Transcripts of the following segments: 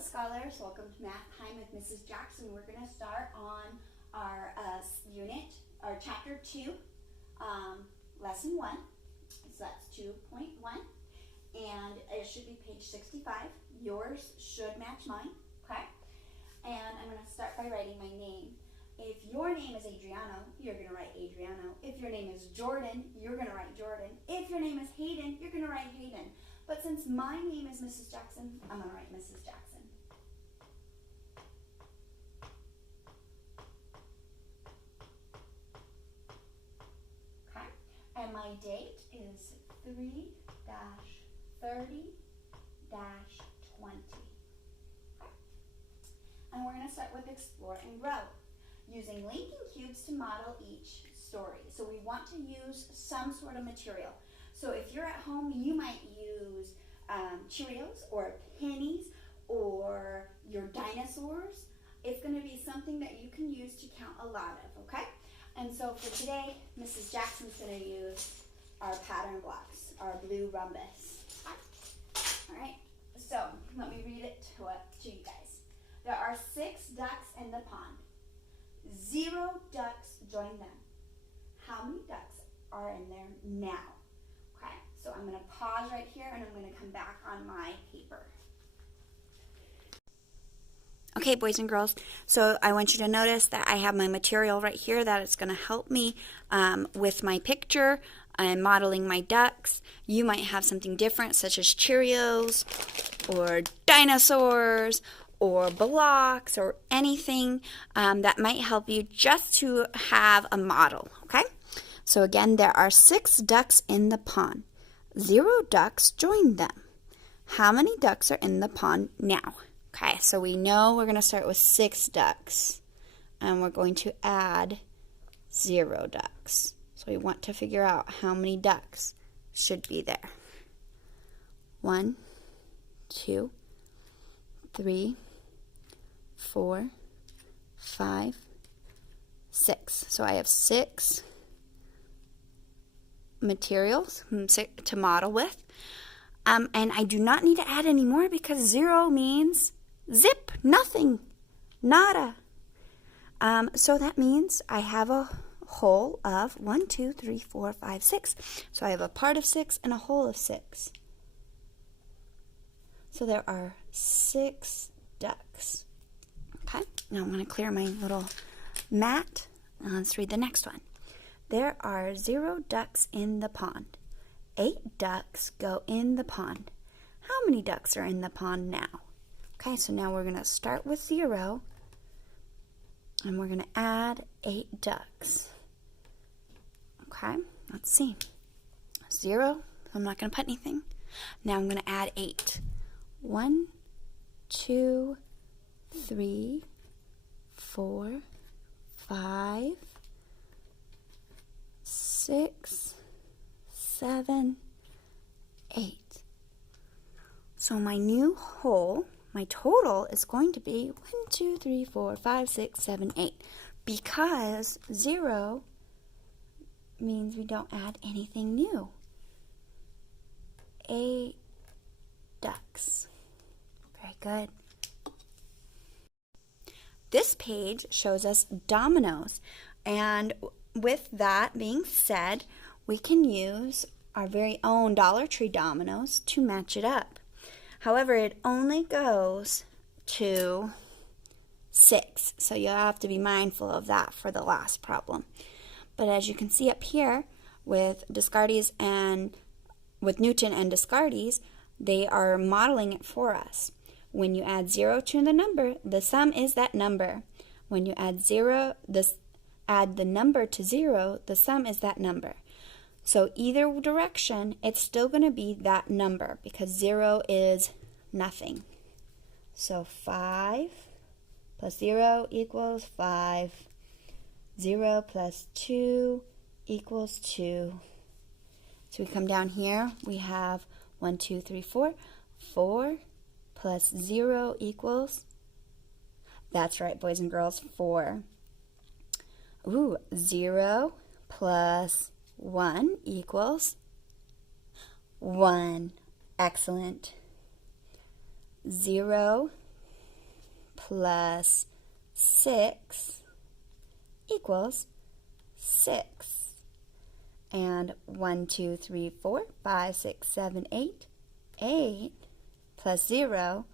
scholars, welcome to Math Time with Mrs. Jackson. We're going to start on our our chapter 2, lesson 1. So that's 2.1, and it should be page 65. Yours should match mine, okay? And I'm going to start by writing my name. If your name is Adriano, you're going to write Adriano. If your name is Jordan, you're going to write Jordan. If your name is Hayden, you're going to write Hayden. But since my name is Mrs. Jackson, I'm going to write Mrs. Jackson. Okay? And my date is 3-30-20. Okay? And we're going to start with Explore and Grow, using linking cubes to model each story. So we want to use some sort of material. So if you're at home, you might use Cheerios or pennies or your dinosaurs. It's going to be something that you can use to count a lot of, okay? And so for today, Mrs. Jackson's going to use our pattern blocks, our blue rhombus. All right, so let me read it to you guys. There are 6 ducks in the pond. 0 ducks join them. How many ducks are in there now? Okay, so I'm going to pause right here and I'm going to come back on my paper. Okay, boys and girls, so I want you to notice that I have my material right here that is going to help me with my picture and modeling my ducks. You might have something different, such as Cheerios or dinosaurs or blocks or anything that might help you just to have a model, okay? So again, there are 6 ducks in the pond. 0 ducks joined them. How many ducks are in the pond now? Okay, so we know we're going to start with 6 ducks, and we're going to add 0 ducks. So we want to figure out how many ducks should be there. 1, 2, 3, 4, 5, 6. So I have 6 materials to model with. And I do not need to add any more because 0 means zip, nothing, nada. So that means I have a whole of 1, 2, 3, 4, 5, 6. So I have a part of 6 and a whole of 6. So there are 6 ducks. Okay, now I'm going to clear my little mat and let's read the next one. There are 0 ducks in the pond. 8 ducks go in the pond. How many ducks are in the pond now? Okay, so now we're going to start with 0 and we're going to add 8 ducks. Okay, let's see. 0, I'm not going to put anything. Now I'm going to add 8. 1, 2, 3, 4, 5, 6, 7, 8. So my new whole, my total is going to be 1, 2, 3, 4, 5, 6, 7, 8. Because 0 means we don't add anything new. 8 ducks. Very good. This page shows us dominoes, and with that being said, we can use our very own Dollar Tree dominoes to match it up. However, it only goes to 6, so you'll have to be mindful of that for the last problem. But as you can see up here with Descartes and with Newton and Descartes, they are modeling it for us. When you add 0 to the number, the sum is that number. When you add add the number to 0, the sum is that number. So either direction, it's still going to be that number because 0 is nothing. So 5 plus 0 equals 5. 0 plus 2 equals 2. So we come down here, we have 1, 2, 3, 4. 4 plus 0 equals, that's right, boys and girls, 4. 0 plus 1 equals 1. Excellent. 0 plus 6 equals 6. And 1, 2, 3, 4, 5, 6, 7, 8. 8 plus 0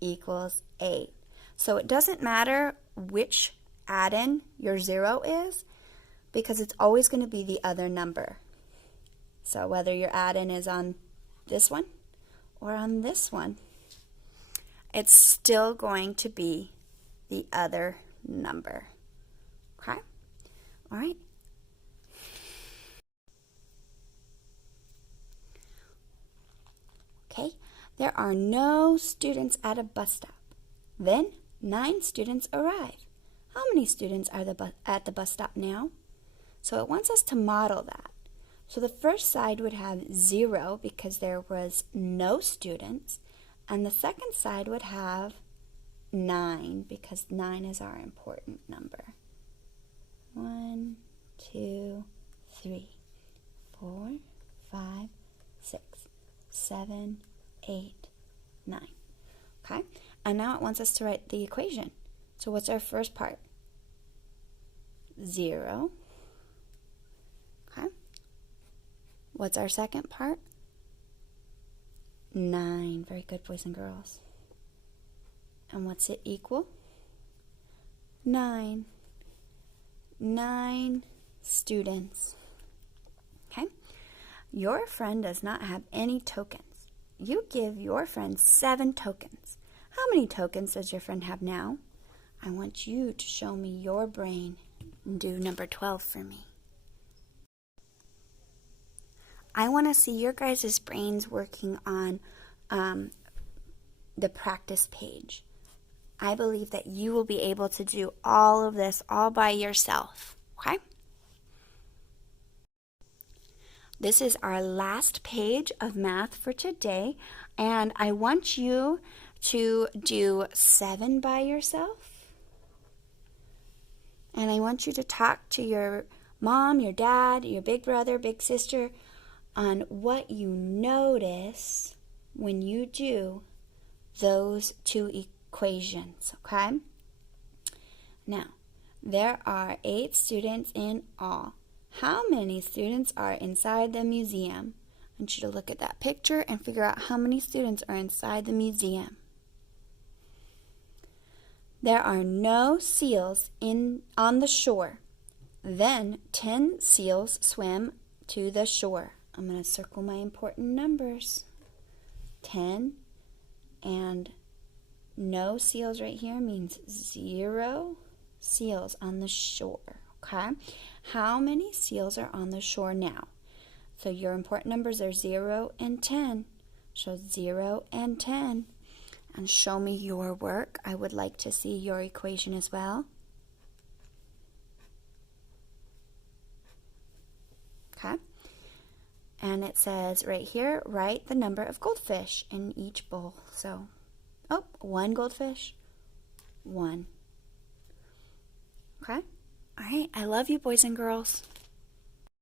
equals 8. So it doesn't matter which add-in your 0 is, because it's always going to be the other number. So whether your add-in is on this one or on this one, it's still going to be the other number. Okay? All right. Okay, there are no students at a bus stop. Then 9 students arrive. How many students are at the bus stop now? So it wants us to model that. So the first side would have 0 because there was no students, and the second side would have 9 because 9 is our important number. 1, 2, 3, 4, 5, 6, 7, 8, 9. Okay, and now it wants us to write the equation. So what's our first part? 0. Okay. What's our second part? 9. Very good, boys and girls. And what's it equal? 9. 9 students. Okay. Your friend does not have any tokens. You give your friend 7 tokens. How many tokens does your friend have now? I want you to show me your brain and do number 12 for me. I want to see your guys' brains working on the practice page. I believe that you will be able to do all of this all by yourself. Okay? This is our last page of math for today, and I want you to do 7 by yourself. And I want you to talk to your mom, your dad, your big brother, big sister on what you notice when you do those 2 equations, okay? Now, there are 8 students in all. How many students are inside the museum? I want you to look at that picture and figure out how many students are inside the museum. There are no seals on the shore. Then 10 seals swim to the shore. I'm going to circle my important numbers. 10, and no seals right here means 0 seals on the shore. Okay? How many seals are on the shore now? So your important numbers are 0 and 10. So 0 and 10. And show me your work. I would like to see your equation as well. Okay. And it says right here, write the number of goldfish in each bowl. So, 1 goldfish, 1. Okay? All right, I love you, boys and girls.